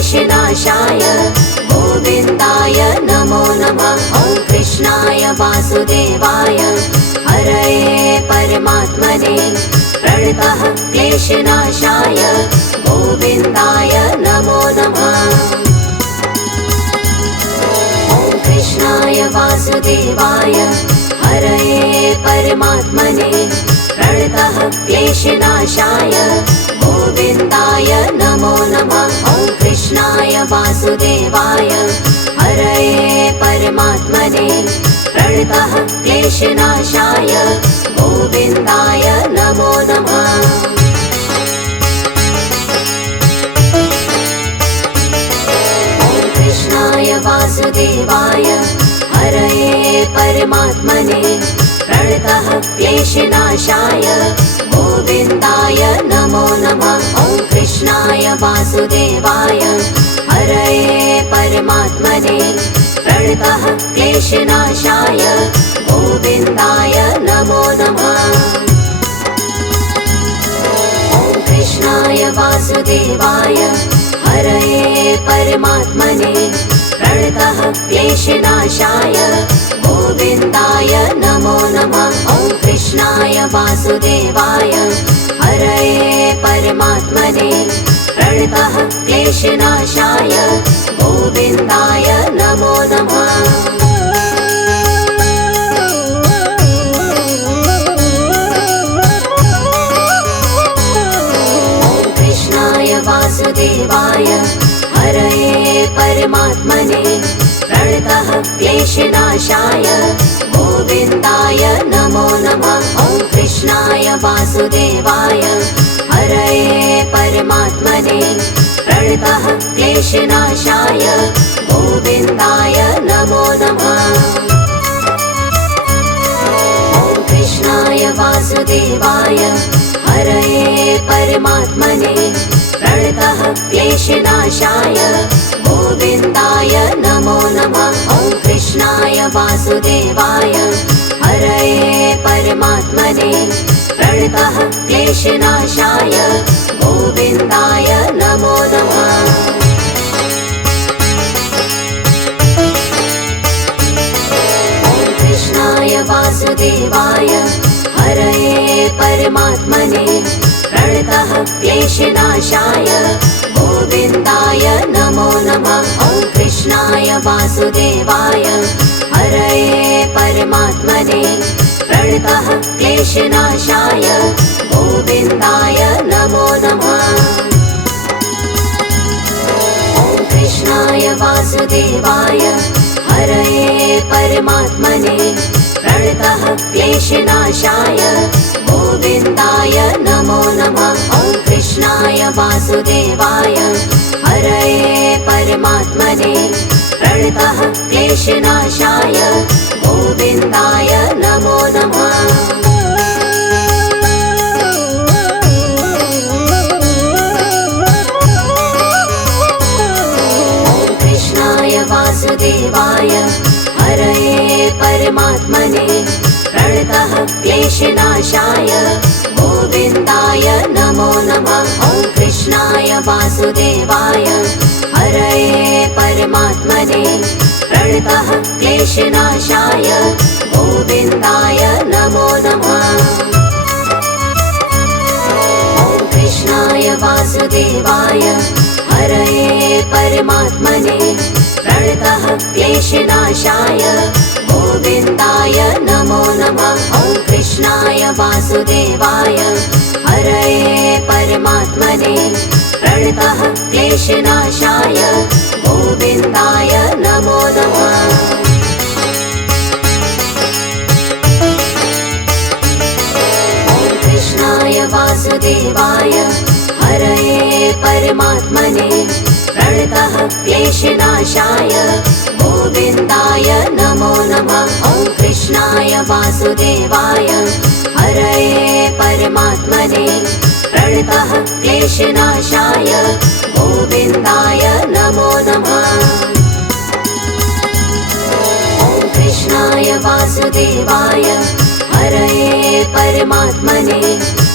क्लेशनाशाय गोविन्दाय नमो नमः। ॐ कृष्णाय वासुदेवाय हरये परमात्मने प्रणतः क्लेशनाशाय गोविन्दाय नमो नमः। ॐ कृष्णाय वासुदेवाय हरये परमात्मने प्रणतः क्लेशनाशाय गोविन्दाय नमो नमः। ॐ कृष्णाय वासुदेवाय हरये परमात्मने प्रणतः क्लेशनाशाय गोविन्दाय नमो नमः। ॐ कृष्णाय वासुदेवाय हरये परमात्मने प्रणतः क्लेशनाशाय गोविन्दाय नमो नमः। ॐ कृष्णाय वासुदेवाय हरये परमात्मने प्रणतः क्लेशनाशाय गोविन्दाय नमो नमः। ॐ कृष्णाय वासुदेवाय हरये परमात्मने प्रणतः क्लेशनाशाय गोविन्दाय नमो नमः। ॐ कृष्णाय वासुदेवाय हरये परमात्मने प्रणतः क्लेशनाशाय गोविन्दाय नमो नमः। ॐ कृष्णाय वासुदेवाय हरये परमात्मने प्रणतः क्लेशनाशाय गोविन्दाय नमो नमः। ॐ कृष्णाय वासुदेवाय हरये परमात्मने प्रणतः क्लेशनाशाय गोविन्दाय नमो नमः। ॐ कृष्णाय वासुदेवाय हरये परमात्मने प्रणतः क्लेशनाशाय गोविन्दाय नमो नमः। ॐ कृष्णाय वासुदेवाय हरये परमात्मने प्रणतः क्लेशनाशाय गोविन्दाय नमो नमः। ॐ कृष्णाय वासुदेवाय हरये परमात्मने प्रणतः क्लेशनाशाय गोविन्दाय नमो नमः। ॐ कृष्णाय वासुदेवाय हरये परमात्मने प्रणतः क्लेशनाशाय गोविन्दाय नमो नमः। ॐ कृष्णाय वासुदेवाय हरये परमात्मने प्रणतः क्लेशनाशाय गोविन्दाय नमो नमः। ॐ कृष्णाय वासुदेवाय हरये परमात्मने प्रणतः क्लेशनाशाय गोविन्दाय नमो नमः। ॐ कृष्णाय वासुदेवाय हरये परमात्मने प्रणतः क्लेशनाशाय गोविन्दाय नमो नमः। ॐ कृष्णाय वासुदेवाय हरये परमात्मने प्रणतः क्लेशनाशाय गोविन्दाय नमो नमः। ॐ कृष्णाय वासुदेवाय हरये परमात्मने प्रणतः क्लेशनाशाय गोविन्दाय नमो नमः। ॐ कृष्णाय वासुदेवाय हरये परमात्मने प्रणतः क्लेशनाशाय गोविन्दाय नमो नमः। ॐ कृष्णाय वासुदेवाय हरये परमात्मने प्रणतः क्लेशनाशाय गोविन्दाय नमो नमः। ॐ कृष्णाय वासुदेवाय हरये परमात्मने प्रणतः क्लेशनाशाय गोविन्दाय नमो नमः। ॐ कृष्णाय वासुदेवाय हरये परमात्मने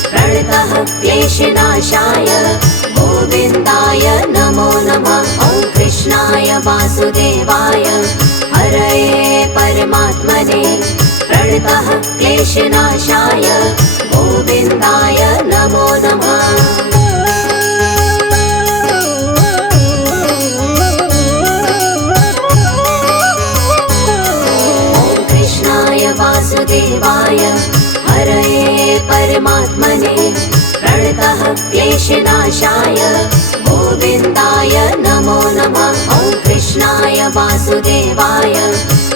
प्रणतः क्लेशनाशाय गोविन्दाय नमो नमः। वासुदेवाय हरये परमात्मने प्रणतः क्लेशनाशाय गोविन्दाय नमो नमः। वासुदेवाय हरये परमात्मने प्रणतः क्लेशनाशाय गोविन्दाय नमो नमः। ॐ कृष्णाय वासुदेवाय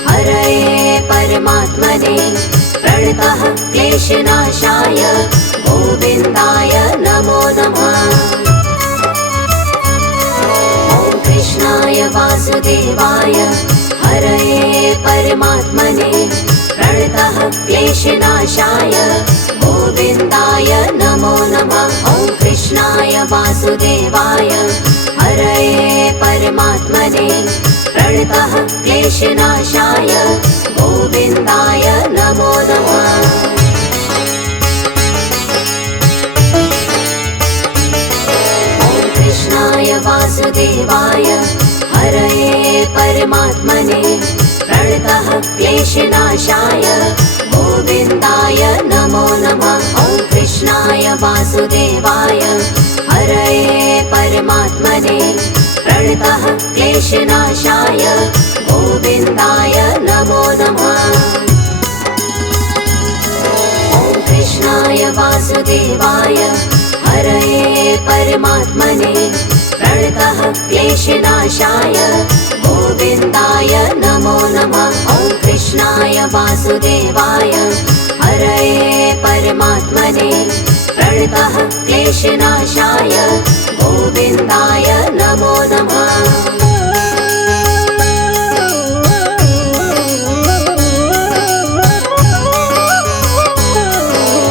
हरये परमात्मने प्रणतः क्लेशनाशाय गोविन्दाय नमो नमः। ॐ कृष्णाय वासुदेवाय हरये परमात्मने प्रणतः क्लेशनाशाय गोविन्दाय नमो नमः। ॐ कृष्णाय वासुदेवाय हरये परमात्मने प्रणतः क्लेशनाशाय गोविन्दाय नमो नमः। ॐ कृष्णाय वासुदेवाय हरये परमात्मने प्रणतः क्लेशनाशाय गोविन्दाय नमो नमः। ॐ कृष्णाय वासुदेवाय हरये परमात्मने प्रणतः क्लेशनाशाय गोविन्दाय नमो नमः। ॐ कृष्णाय वासुदेवाय हरये परमात्मने प्रणतः क्लेशनाशाय गोविन्दाय नमो नमः। ॐ कृष्णाय वासुदेवाय हरये परमात्मने प्रणतः क्लेशनाशाय गोविन्दाय नमो नमः।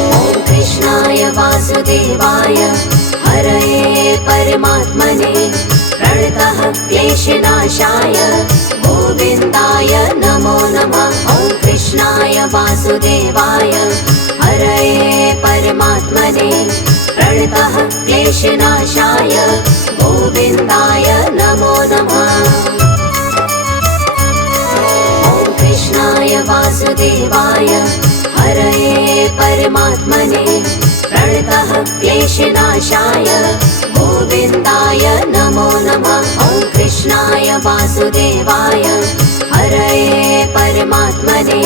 ॐ कृष्णाय वासुदेवाय हरये परमात्मने प्रणतः क्लेशनाशाय गोविन्दाय नमो नमः। ॐ कृष्णाय वासुदेवाय हरये परमात्मने प्रणतः क्लेशनाशाय गोविन्दाय नमो नमः। ॐ कृष्णाय वासुदेवाय हरये परमात्मने प्रणतः क्लेशनाशाय गोविन्दाय नमो नमः। ॐ कृष्णाय वासुदेवाय हरये परमात्मने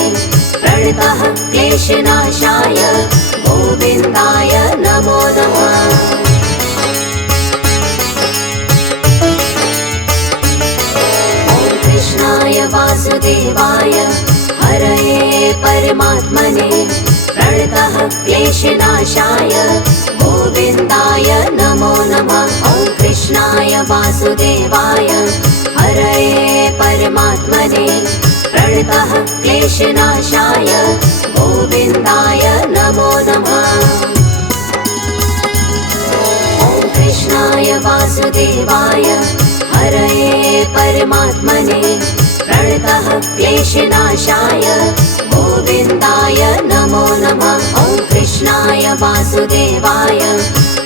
प्रणतः क्लेशनाशाय गोविन्दाय नमो नमः। ॐ कृष्णाय वासुदेवाय हरये परमात्मने प्रणतः क्लेशनाशाय गोविन्दाय नमो नमः। ॐ कृष्णाय वासुदेवाय हरये परमात्मने प्रणतः क्लेशनाशाय गोविन्दाय नमो नमः। ॐ कृष्णाय वासुदेवाय हरये परमात्मने प्रणतः क्लेशनाशाय गोविन्दाय नमो नमः। ॐ कृष्णाय वासुदेवाय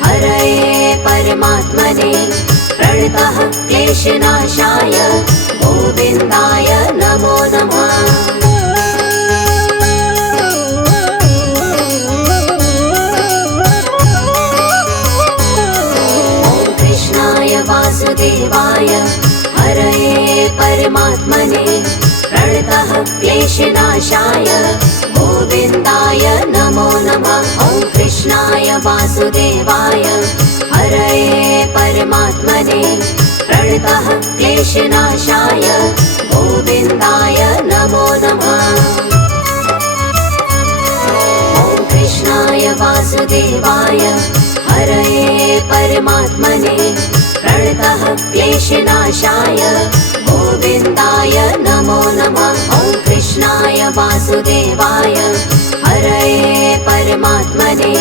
हरये परमात्मने प्रणतः क्लेशनाशाय गोविन्दाय नमो नमः। ॐ कृष्णाय वासुदेवाय हरये परमात्मने प्रणतः क्लेशनाशाय गोविन्दाय नमो नमः। ॐ कृष्णाय वासुदेवाय हरये परमात्मने प्रणतः क्लेशनाशाय गोविन्दाय नमो नमः। ॐ कृष्णाय वासुदेवाय हरये परमात्मने प्रणतः क्लेशनाशाय गोविन्दाय नमो नमः। ॐ कृष्णाय वासुदेवाय हरये परमात्मने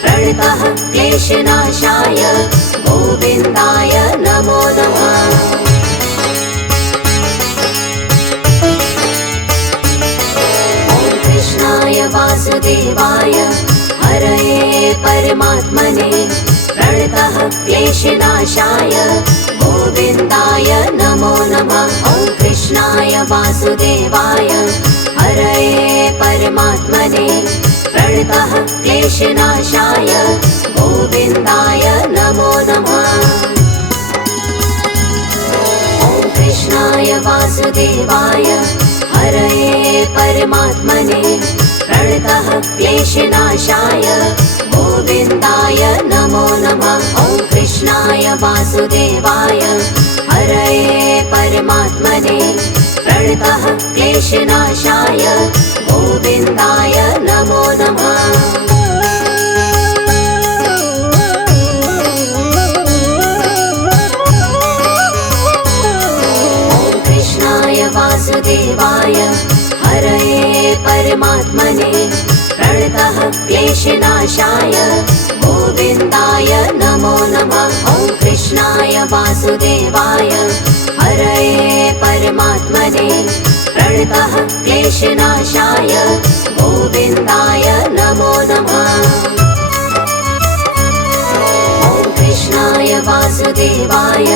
प्रणतः क्लेशनाशाय गोविन्दाय नमो नमः। ॐ कृष्णाय वासुदेवाय हरये परमात्मने प्रणतः क्लेशनाशाय गोविन्दाय नमो नमः। ॐ वासुदेवाय हरये परमात्मने प्रणतः क्लेशनाशाय गोविन्दाय नमो नमः। ॐ कृष्णाय वासुदेवाय हरये परमात्मने प्रणतः क्लेशनाशाय गोविन्दाय नमो नमः। ॐ कृष्णाय वासुदेवाय हरये परमात्मने प्रणतः क्लेशनाशाय गोविन्दाय नमो नमः। ॐ कृष्णाय वासुदेवाय हरये परमात्मने प्रणतः क्लेशनाशाय गोविन्दाय नमो नमः। ॐ कृष्णाय वासुदेवाय हरये परमात्मने प्रणतः क्लेशनाशाय गोविन्दाय नमो नमः। ॐ कृष्णाय वासुदेवाय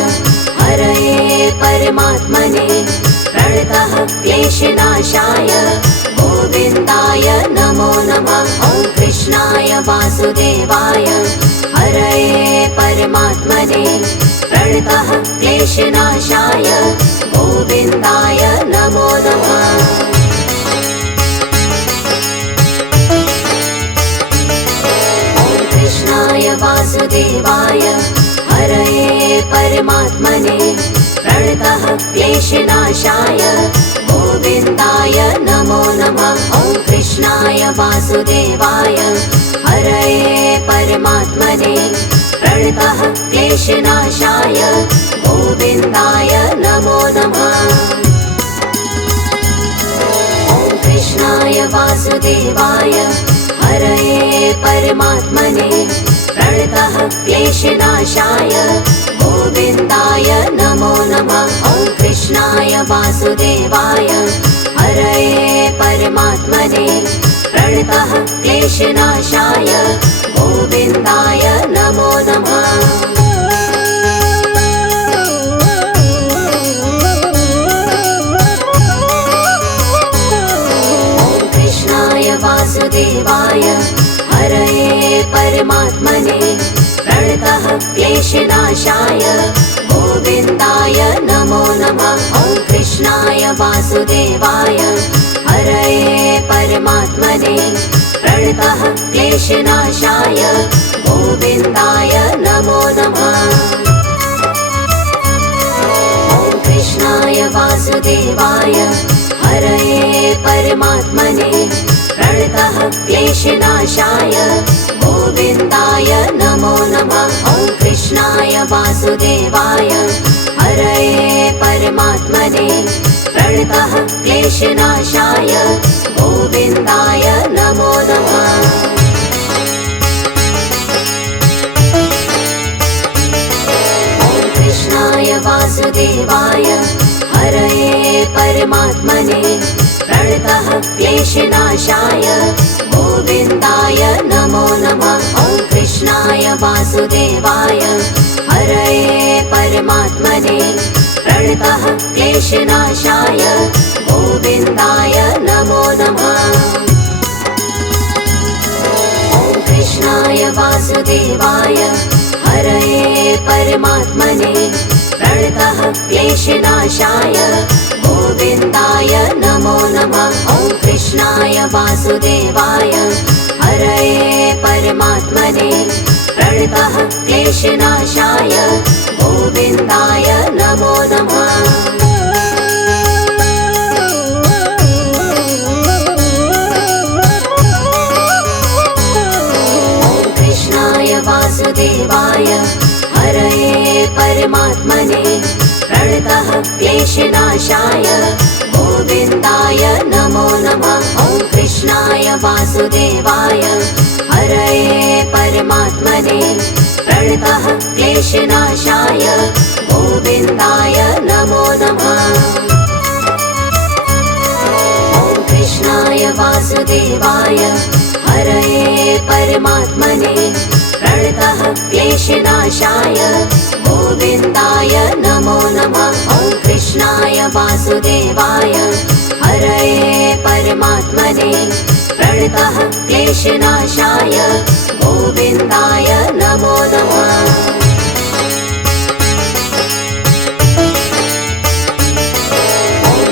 हरये परमात्मने प्रणतः क्लेशनाशाय गोविन्दाय नमो नमः। ॐ कृष्णाय वासुदेवाय हरये परमात्मने प्रणतः क्लेशनाशाय गोविन्दाय नमो नमः। ॐ कृष्णाय वासुदेवाय हरये परमात्मने प्रणतः क्लेशनाशाय गोविन्दाय नमो नमः। ॐ कृष्णाय वासुदेवाय हरये परमात्मने प्रणतः क्लेशनाशाय गोविन्दाय नमो नमः। ॐ कृष्णाय वासुदेवाय हरये परमात्मने प्रणतः क्लेशनाशाय गोविन्दाय नमो नमः। ॐ कृष्णाय वासुदेवाय हरये परमात्मने प्रणतः क्लेशनाशाय गोविन्दाय नमो नमः। ॐ कृष्णाय वासुदेवाय हरये परमात्मने प्रणतः क्लेशनाशाय गोविन्दाय नमो नमः। ॐ कृष्णाय वासुदेवाय हरये परमात्मने प्रणतः क्लेशनाशाय गोविन्दाय नमो नमः। ॐ कृष्णाय वासुदेवाय हरये परमात्मने प्रणतः क्लेशनाशाय गोविन्दाय नमो नमः। ॐ कृष्णाय वासुदेवाय हरये परमात्मने प्रणतः क्लेशनाशाय गोविन्दाय नमो नमः। ॐ कृष्णाय वासुदेवाय हरये परमात्मने प्रणतः क्लेशनाशाय गोविन्दाय नमो नमः। ॐ कृष्णाय वासुदेवाय हरये परमात्मने प्रणतः क्लेशनाशाय गोविन्दाय नमो नमः। ॐ कृष्णाय वासुदेवाय हरये परमात्मने प्रणतः क्लेशनाशाय गोविन्दाय नमो नमः। ॐ कृष्णाय वासुदेवाय हरये परमात्मने प्रणतः क्लेशनाशाय गोविन्दाय नमो नमः। ॐ कृष्णाय वासुदेवाय हरये परमात्मने प्रणतः क्लेशनाशाय गोविन्दाय नमो नमः। ॐ कृष्णाय वासुदेवाय हरये परमात्मने प्रणतः क्लेशनाशाय गोविन्दाय नमो नमः। ॐ कृष्णाय वासुदेवाय हरये परमात्मने प्रणतः क्लेशनाशाय गोविन्दाय नमो नमः। ॐ कृष्णाय वासुदेवाय वासुदेवाय हरये परमात्मने प्रणतः क्लेशनाशाय गोविन्दाय नमो नमः।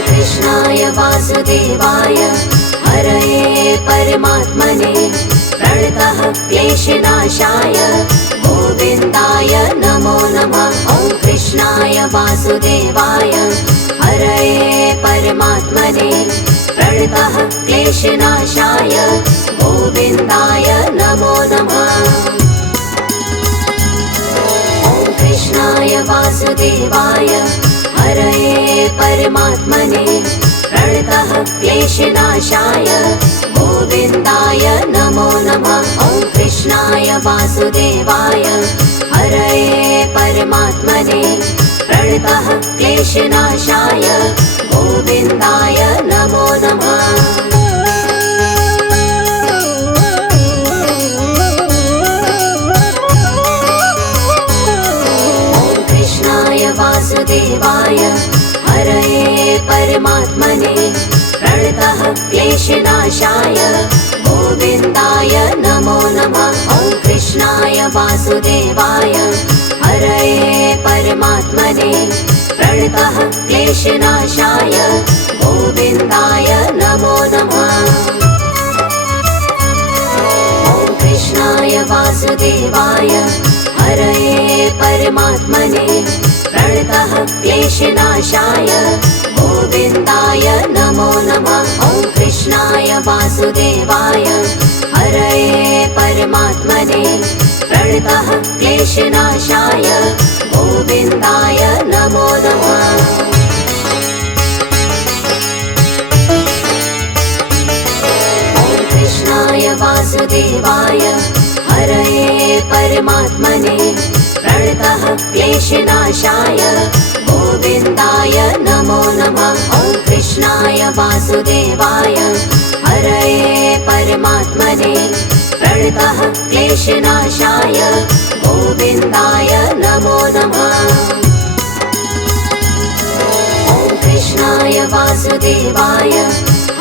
कृष्णाय वासुदेवाय हरये परमात्मने प्रणतः क्लेशनाशाय गोविन्दाय नमो नमः। ॐ कृष्णाय वासुदेवाय हरये परमात्मने प्रणतः क्लेशनाशाय गोविन्दाय नमो नमः। ॐ कृष्णाय वासुदेवाय हरये परमात्मने प्रणतः क्लेशनाशाय गोविन्दाय नमो नमः। ॐ कृष्णाय वासुदेवाय हरये परमात्मने प्रणतः क्लेशनाशाय गोविन्दाय नमो नमः। वासुदेवाय हरये परमात्मने प्रणतः क्लेशनाशाय गोविन्दाय नमो नमः। ॐ कृष्णाय वासुदेवाय हरये परमात्मने प्रणतः क्लेशनाशाय गोविन्दाय नमो नमः। ॐ कृष्णाय वासुदेवाय हरये परमात्मने प्रणतः क्लेशनाशाय गोविन्दाय नमो नमः। ॐ कृष्णाय वासुदेवाय हरये परमात्मने प्रणतः क्लेशनाशाय गोविन्दाय नमो नमः। ॐ कृष्णाय वासुदेवाय हरये परमात्मने प्रणतः क्लेशनाशाय गोविन्दाय नमो नमः। ॐ कृष्णाय वासुदेवाय हरये परमात्मने प्रणतः क्लेशनाशाय गोविन्दाय नमो नमः। ॐ कृष्णाय वासुदेवाय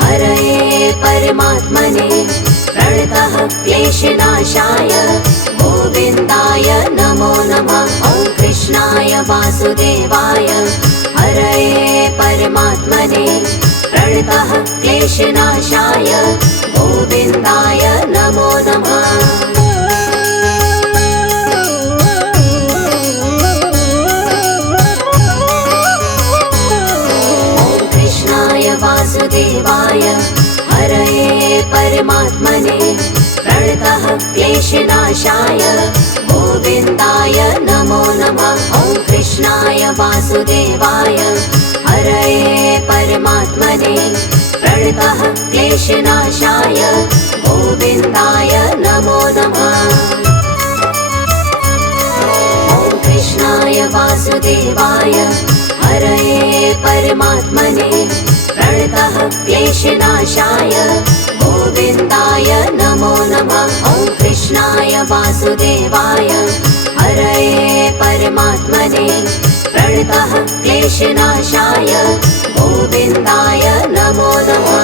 हरये परमात्मने प्रणतः क्लेशनाशाय गोविन्दाय नमो नमः। ॐ कृष्णाय वासुदेवाय हरये परमात्मने प्रणतः क्लेशनाशाय गोविन्दाय नमो नमः। ॐ कृष्णाय वासुदेवाय हरये परमात्मने प्रणतः क्लेशनाशाय गोविन्दाय नमो नमः। ॐ कृष्णाय वासुदेवाय हरये परमात्मने प्रणतः क्लेशनाशाय गोविन्दाय नमो नमः। ॐ कृष्णाय वासुदेवाय हरये परमात्मने प्रणतः क्लेशनाशाय गोविन्दाय नमो नमः। ॐ कृष्णाय वासुदेवाय हरये परमात्मने प्रणतः क्लेशनाशाय गोविन्दाय नमो नमः।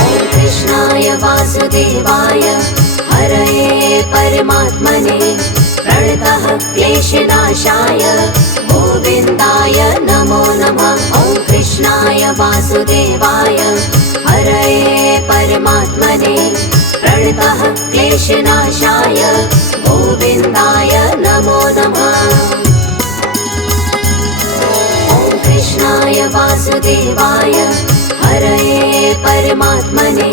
ॐ कृष्णाय वासुदेवाय हरये परमात्मने प्रणतः क्लेशनाशाय गोविन्दाय नमो नमः। ॐ कृष्णाय वासुदेवाय हरये परमात्मने प्रणतः क्लेशनाशाय गोविन्दाय नमो नमः। ॐ कृष्णाय वासुदेवाय हरये परमात्मने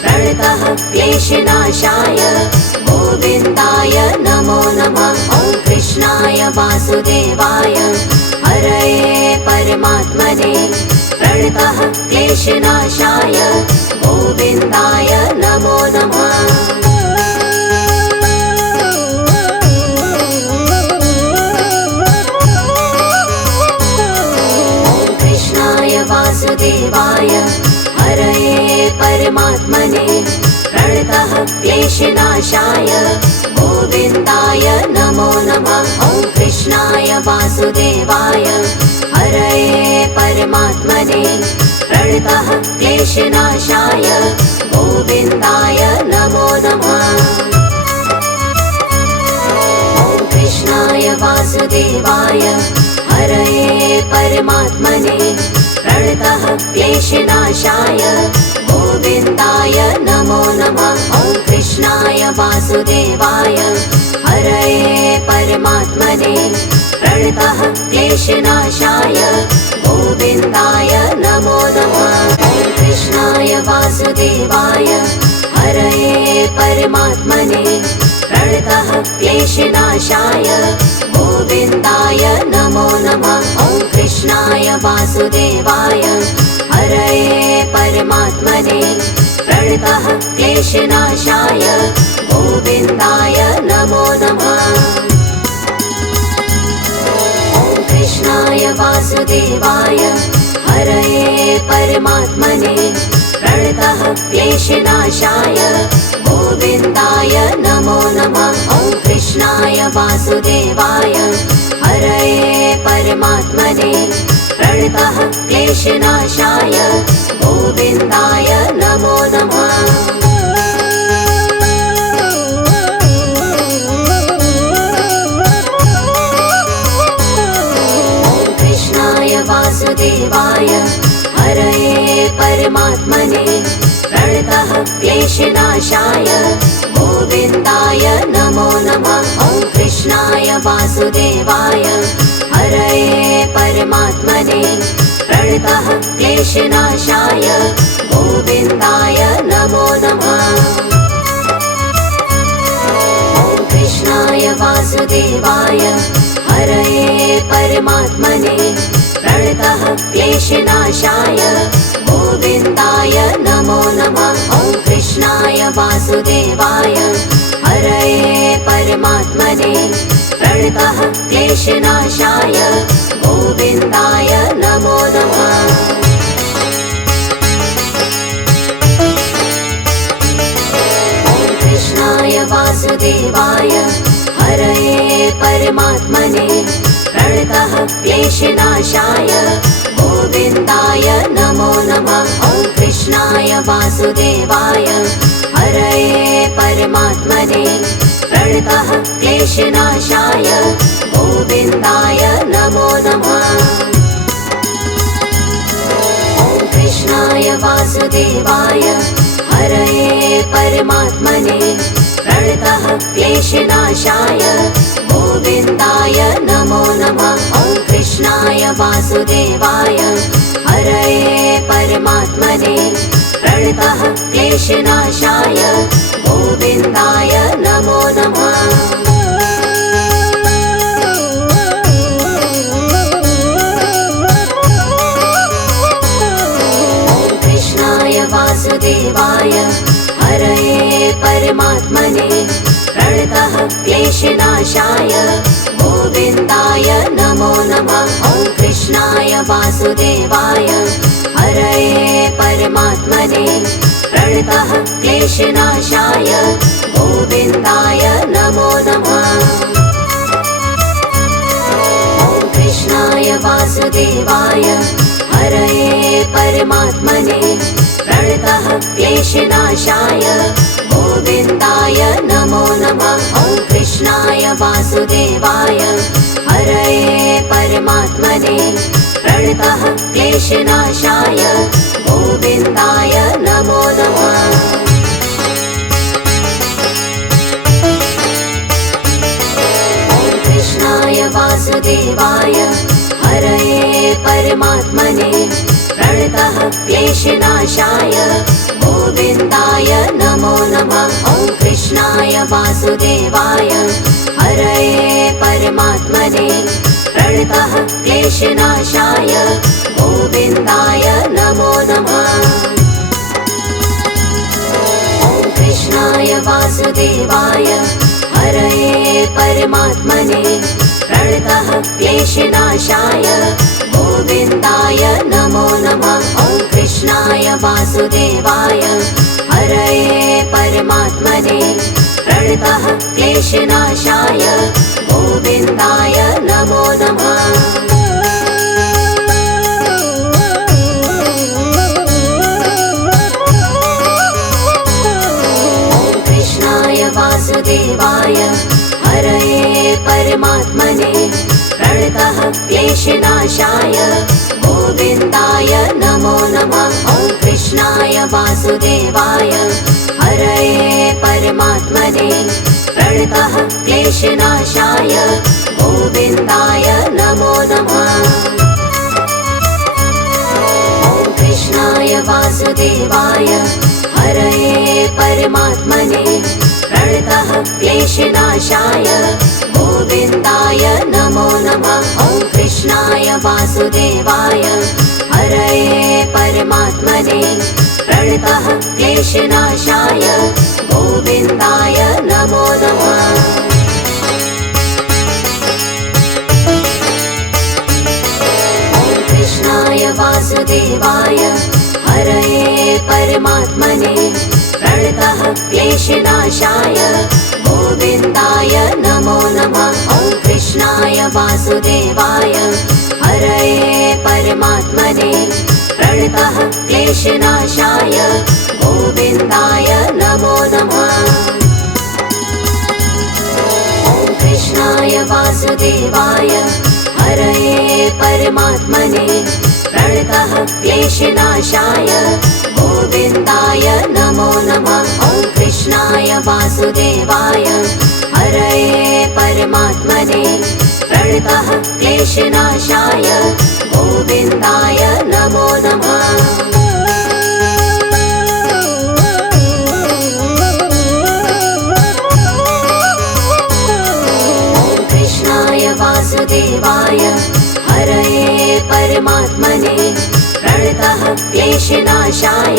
प्रणतः क्लेशनाशाय गोविन्दाय नमो नमः। ॐ कृष्णाय वासुदेवाय हरये परमात्मने प्रणतः क्लेशनाशाय गोविन्दाय नमो नमः। ॐ कृष्णाय वासुदेवाय हरये परमात्मने प्रणतः क्लेशनाशाय गोविन्दाय नमो नमः। कृष्णाय वासुदेवाय हरये परमात्मने प्रणतः क्लेशनाशाय गोविन्दाय नमो नमः। ॐ कृष्णाय वासुदेवाय हरये परमात्मने प्रणतः क्लेशनाशाय गोविन्दाय नमो नमः। ॐ कृष्णाय वासुदेवाय हरये परमात्मने प्रणतः क्लेशनाशाय गोविन्दाय नमो नमः। ॐ कृष्णाय वासुदेवाय हरये परमात्मने प्रणतः क्लेशनाशाय गोविन्दाय नमो नमः। ॐ कृष्णाय वासुदेवाय हरये परमात्मने प्रणतः क्लेशनाशाय गोविन्दाय नमो नमः। ॐ कृष्णाय वासुदेवाय हरये परमात्मने प्रणतः क्लेशनाशाय गोविन्दाय नमो नमः। ॐ कृष्णाय वासुदेवाय हरये परमात्मने प्रणतः क्लेशनाशाय गोविन्दाय नमो नमः। ॐ कृष्णाय वासुदेवाय हरये परमात्मने प्रणतः क्लेशनाशाय गोविन्दाय नमो नमः। ॐ कृष्णाय वासुदेवाय हरये परमात्मने प्रणतः क्लेशनाशाय गोविन्दाय नमो नमः। ॐ कृष्णाय वासुदेवाय हरये परमात्मने प्रणतः क्लेशनाशाय गोविन्दाय नमो नमः। ॐ कृष्णाय वासुदेवाय हरये परमात्मने प्रणतः क्लेशनाशाय गोविन्दाय नमो नमः। ॐ कृष्णाय वासुदेवाय हरये परमात्मने प्रणतः क्लेशनाशाय गोविन्दाय नमो नमः। ॐ कृष्णाय वासुदेवाय हरये परमात्मने प्रणतः क्लेशनाशाय गोविन्दाय नमो नमः। ॐ कृष्णाय वासुदेवाय हरये परमात्मने प्रणतः क्लेशनाशाय गोविन्दाय नमो नमः। ॐ कृष्णाय वासुदेवाय हरये परमात्मने प्रणतः क्लेशनाशाय गोविन्दाय नमो नमः। ॐ कृष्णाय वासुदेवाय हरये परमात्मने प्रणतः क्लेशनाशाय गोविन्दाय नमो नमः। ॐ कृष्णाय वासुदेवाय हरये परमात्मने प्रणतः क्लेशनाशाय गोविन्दाय नमो नमः। ॐ कृष्णाय वासुदेवाय हरये परमात्मने प्रणतः क्लेशनाशाय गोविन्दाय नमो नमः। ॐ कृष्णाय वासुदेवाय हरये परमात्मने प्रणतः क्लेशनाशाय गोविन्दाय नमो नमः। ॐ कृष्णाय वासुदेवाय हरये परमात्मने प्रणतः क्लेशनाशाय गोविन्दाय नमो नमः। ॐ कृष्णाय वासुदेवाय हरये परमात्मने प्रणतः क्लेशनाशाय गोविन्दाय नमो नमः। ॐ कृष्णाय वासुदेवाय हरये परमात्मने प्रणतः क्लेशनाशाय गोविन्दाय नमो नमः। ॐ कृष्णाय वासुदेवाय हरये परमात्मने प्रणतः क्लेशनाशाय गोविन्दाय नमो नमः। वासुदेवाय हरये परमात्मने प्रणतः क्लेशनाशाय गोविन्दाय नमो नमः। ॐ कृष्णाय वासुदेवाय हरये परमात्मने प्रणतः क्लेशनाशाय गोविन्दाय नमो नमः। ॐ कृष्णाय वासुदेवाय हरये परमात्मने प्रणतः क्लेशनाशाय गोविन्दाय नमो नमः। ॐ कृष्णाय वासुदेवाय हरये परमात्मने प्रणतः क्लेशनाशाय गोविन्दाय नमो नमः। ॐ कृष्णाय वासुदेवाय हरये परमात्मने प्रणतः क्लेशनाशाय गोविन्दाय नमो नमः। ॐ कृष्णाय वासुदेवाय हरये परमात्मने प्रणतः क्लेशनाशाय गोविन्दाय नमो नमः। ॐ कृष्णाय वासुदेवाय हरये परमात्मने प्रणतः क्लेशनाशाय गोविन्दाय नमो नमः। ॐ कृष्णाय वासुदेवाय हरये परमात्मने प्रणतः क्लेशनाशाय गोविन्दाय नमो नमः। ॐ कृष्णाय वासुदेवाय हरये परमात्मने प्रणतः क्लेशनाशाय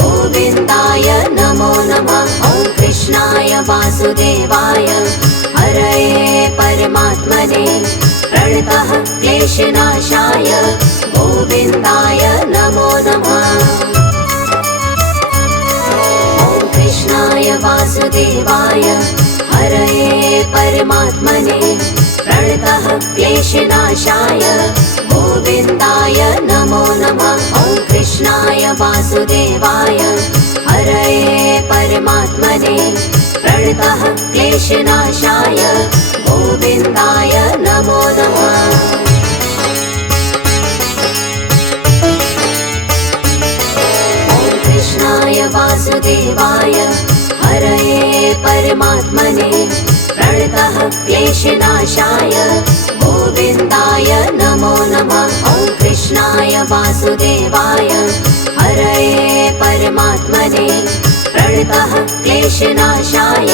गोविन्दाय नमो नमः। ॐ कृष्णाय वासुदेवाय हरये परमात्मने प्रणतः क्लेशनाशाय गोविन्दाय नमो नमः। ॐ कृष्णाय वासुदेवाय हरये परमात्मने प्रणतः क्लेशनाशाय गोविन्दाय नमो नमः। ॐ कृष्णाय वासुदेवाय हरये परमात्मने प्रणतः क्लेशनाशाय गोविन्दाय नमो नमः। ॐ कृष्णाय वासुदेवाय हरये परमात्मने प्रणतः क्लेशनाशाय गोविन्दाय नमो नमः। ॐ कृष्णाय वासुदेवाय हरये परमात्मने प्रणतः क्लेशनाशाय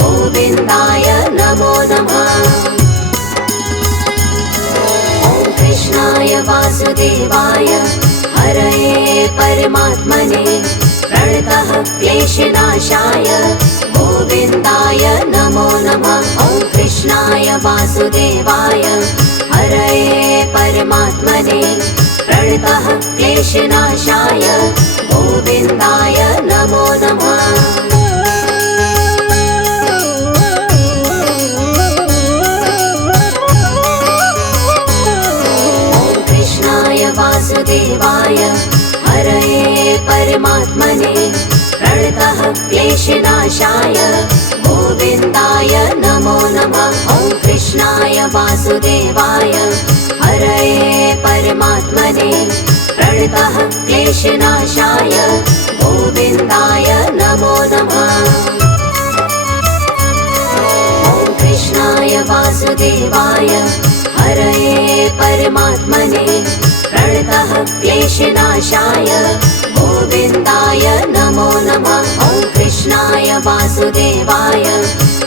गोविन्दाय नमो नमः। ॐ कृष्णाय वासुदेवाय हरये परमात्मने प्रणतः क्लेशनाशाय गोविन्दाय नमो नमः। ॐ कृष्णाय वासुदेवाय हरये परमात्मने प्रणतः क्लेशनाशाय गोविन्दाय नमो नमः। ॐ कृष्णाय वासुदेवाय हरये परमात्मने प्रणतः क्लेशनाशाय गोविन्दाय नमो नमः। ॐ कृष्णाय वासुदेवाय हरये परमात्मने प्रणतः क्लेशनाशाय गोविन्दाय नमो नमः। ॐ कृष्णाय वासुदेवाय हरये परमात्मने प्रणतः क्लेशनाशाय गोविन्दाय नमो नमः। ॐ कृष्णाय वासुदेवाय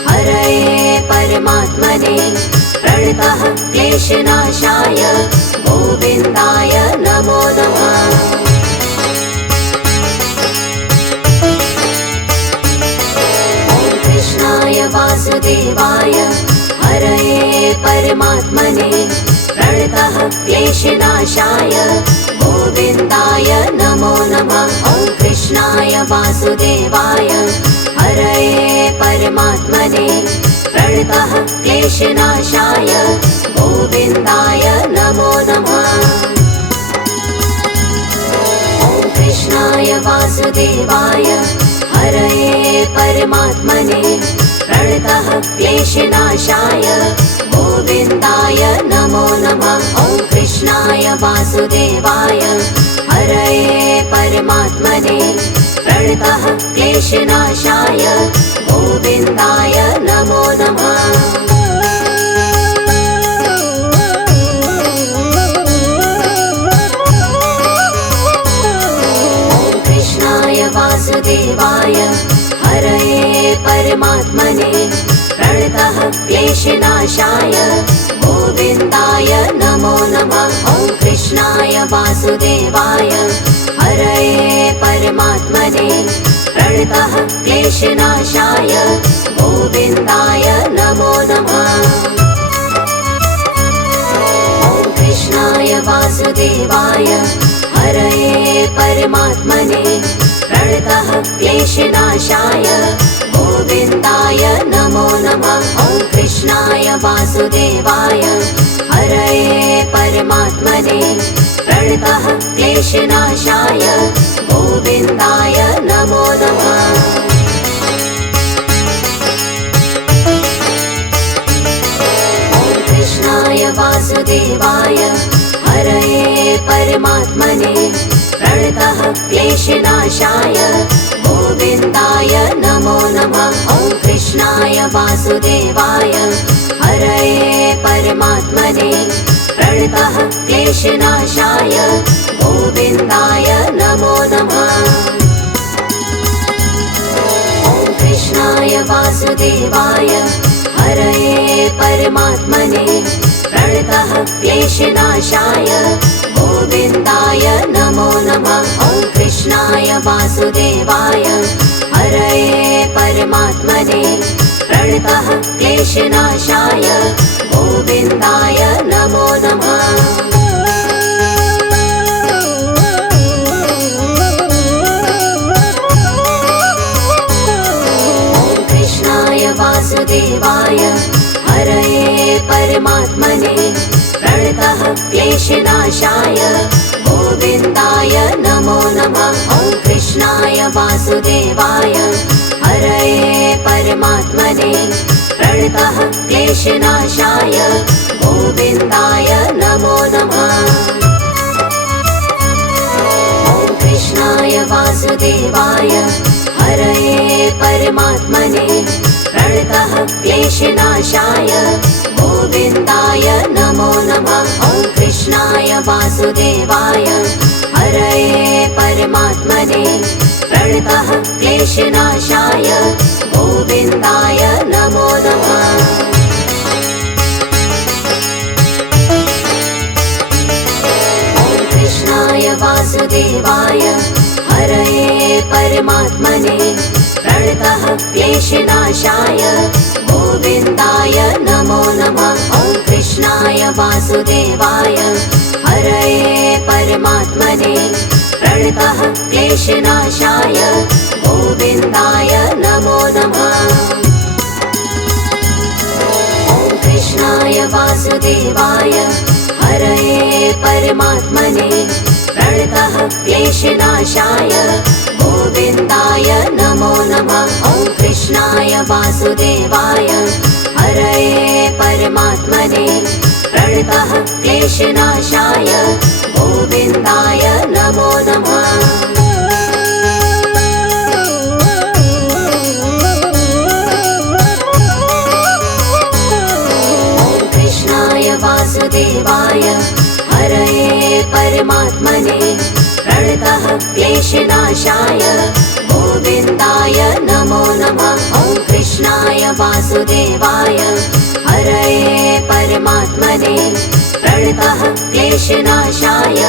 हरये परमात्मने प्रणतः क्लेशनाशाय गोविन्दाय नमो नमः। ॐ कृष्णाय वासुदेवाय हरये परमात्मने प्रणतः क्लेशनाशाय गोविन्दाय नमो नमः। ॐ कृष्णाय कृष्णाय वासुदेवाय हरये परमात्मने प्रणतः क्लेशनाशाय गोविन्दाय नमो नमः। ॐ कृष्णाय वासुदेवाय हरये परमात्मने प्रणतः क्लेशनाशाय गोविन्दाय नमो नमः। ॐ कृष्णाय वासुदेवाय हरये परमात्मने प्रणतः क्लेशनाशाय गोविन्दाय नमो नमः। ॐ कृष्णाय वासुदेवाय हरये परमात्मने प्रणतः क्लेशनाशाय गोविन्दाय नमो नमः। ॐ कृष्णाय वासुदेवाय हरये परमात्मने प्रणतः क्लेशनाशाय गोविन्दाय नमो नमः। ॐ कृष्णाय वासुदेवाय हरये परमात्मने प्रणतः क्लेशनाशाय गोविन्दाय नमो नमः। ॐ कृष्णाय वासुदेवाय हरये परमात्मने प्रणतः क्लेशनाशाय गोविन्दाय नमो नमः। ॐ कृष्णाय वासुदेवाय हरये परमात्मने प्रणतः क्लेशनाशाय गोविन्दाय नमो नमः। ॐ कृष्णाय वासुदेवाय हरये परमात्मने प्रणतः क्लेशनाशाय गोविन्दाय नमो नमः। ॐ कृष्णाय वासुदेवाय हरये परमात्मने प्रणतः क्लेशनाशाय गोविन्दाय नमो नमः। ॐ कृष्णाय वासुदेवाय हरये परमात्मने प्रणतः क्लेशनाशाय गोविन्दाय नमो नमः। ॐ कृष्णाय वासुदेवाय हरये परमात्मने प्रणतः क्लेशनाशाय गोविन्दाय नमो नमः। ॐ कृष्णाय वासुदेवाय हरये परमात्मने प्रणतः क्लेशनाशाय गोविन्दाय नमो नमः। ॐ कृष्णाय वासुदेवाय हरये परमात्मने प्रणतः क्लेशनाशाय गोविन्दाय नमो नमः। ॐ कृष्णाय वासुदेवाय हरये परमात्मने प्रणतः क्लेशनाशाय गोविन्दाय नमो नमः। ॐ कृष्णाय वासुदेवाय हरये परमात्मने प्रणतः क्लेशनाशाय गोविन्दाय नमो नमः। ॐ कृष्णाय वासुदेवाय हरये परमात्मने प्रणतः क्लेशनाशाय गोविन्दाय नमो नमः। ॐ कृष्णाय वासुदेवाय हरये परमात्मने प्रणतः क्लेशनाशाय गोविन्दाय नमो नमः। ॐ कृष्णाय वासुदेवाय हरये परमात्मने प्रणतः क्लेशनाशाय गोविन्दाय नमो नमः। ॐ कृष्णाय वासुदेवाय हरये परमात्मने प्रणतः क्लेशनाशाय गोविन्दाय नमो नमः। ॐ कृष्णाय वासुदेवाय हरये परमात्मने प्रणतः क्लेशनाशाय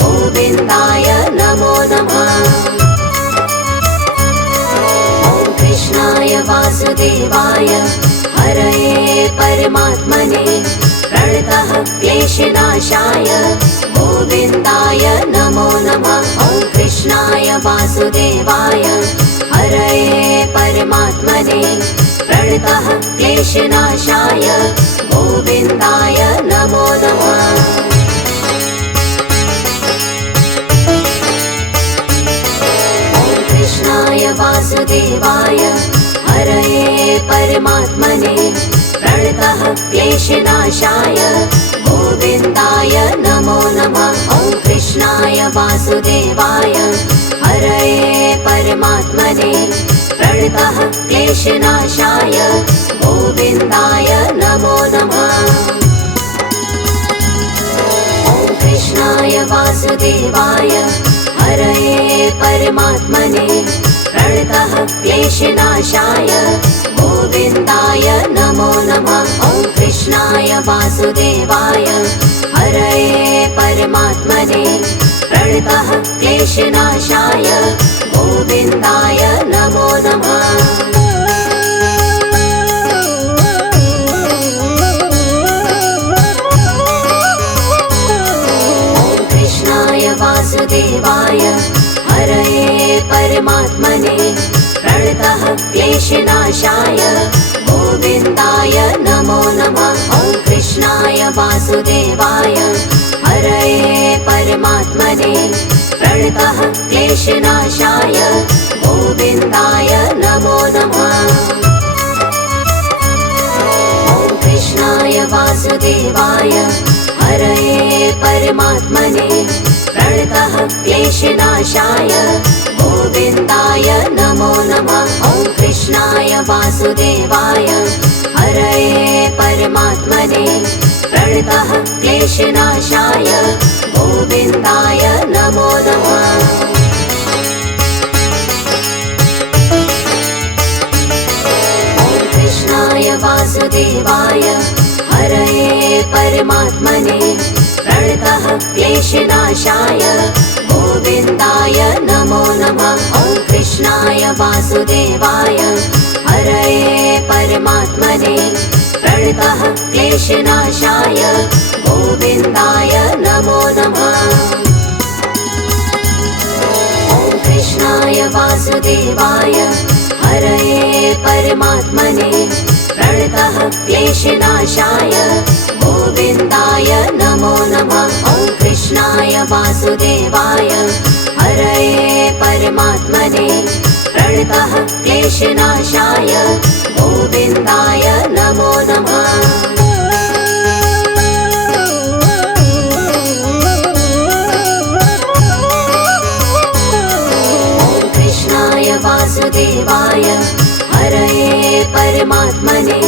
गोविन्दाय नमो नमः। ॐ कृष्णाय वासुदेवाय हरये परमात्मने प्रणतः क्लेशनाशाय गोविन्दाय नमो नमः। ॐ कृष्णाय वासुदेवाय हरये परमात्मने प्रणतः क्लेशनाशाय गोविन्दाय नमो नमः। कृष्णाय वासुदेवाय हरये परमात्मने प्रणतः क्लेशनाशाय गोविन्दाय नमो नमः। ॐ कृष्णाय वासुदेवाय हरये परमात्मने प्रणतः क्लेशनाशाय गोविन्दाय नमो नमः। ॐ कृष्णाय वासुदेवाय हरये परमात्मने प्रणतः क्लेशनाशाय गोविन्दाय नमो नमः। ॐ कृष्णाय वासुदेवाय हरये परमात्मने प्रणतः क्लेशनाशाय गोविन्दाय नमो नमः। वासुदेवाय हरये परमात्मने प्रणतः क्लेशनाशाय गोविन्दाय नमो नमः। ॐ कृष्णाय वासुदेवाय हरये परमात्मने प्रणतः क्लेशनाशाय गोविन्दाय नमो नमः। ॐ कृष्णाय वासुदेवाय हरये परमात्मने प्रणतः क्लेशनाशाय गोविन्दाय नमो नमः। ॐ कृष्णाय वासुदेवाय हरये परमात्मने प्रणतः क्लेशनाशाय गोविन्दाय नमो नमः। ॐ कृष्णाय वासुदेवाय हरये परमात्मने प्रणतः क्लेशनाशाय गोविन्दाय नमो नमः। ॐ कृष्णाय वासुदेवाय हरये परमात्मने प्रणतः क्लेशनाशाय गोविन्दाय नमो नमः। ॐ कृष्णाय वासुदेवाय हरये परमात्मने प्रणतः क्लेशनाशाय गोविन्दाय नमो नमः। ॐ कृष्णाय वासुदेवाय हरये परमात्मने प्रणतः क्लेशनाशाय गोविन्दाय नमो नमः। ॐ कृष्णाय वासुदेवाय हरये परमात्मने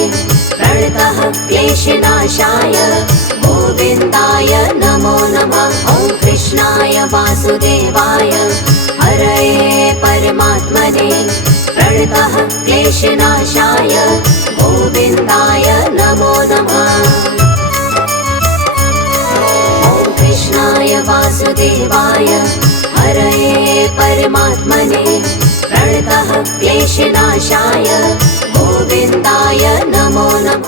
प्रणतः क्लेशनाशाय गोविन्दाय नमो नमः। ॐ कृष्णाय वासुदेवाय हरये परमात्मने प्रणतः क्लेशनाशाय गोविन्दाय नमो नमः। ॐ कृष्णाय वासुदेवाय हरये परमात्मने प्रणतः क्लेशनाशाय गोविन्दाय नमो नमः।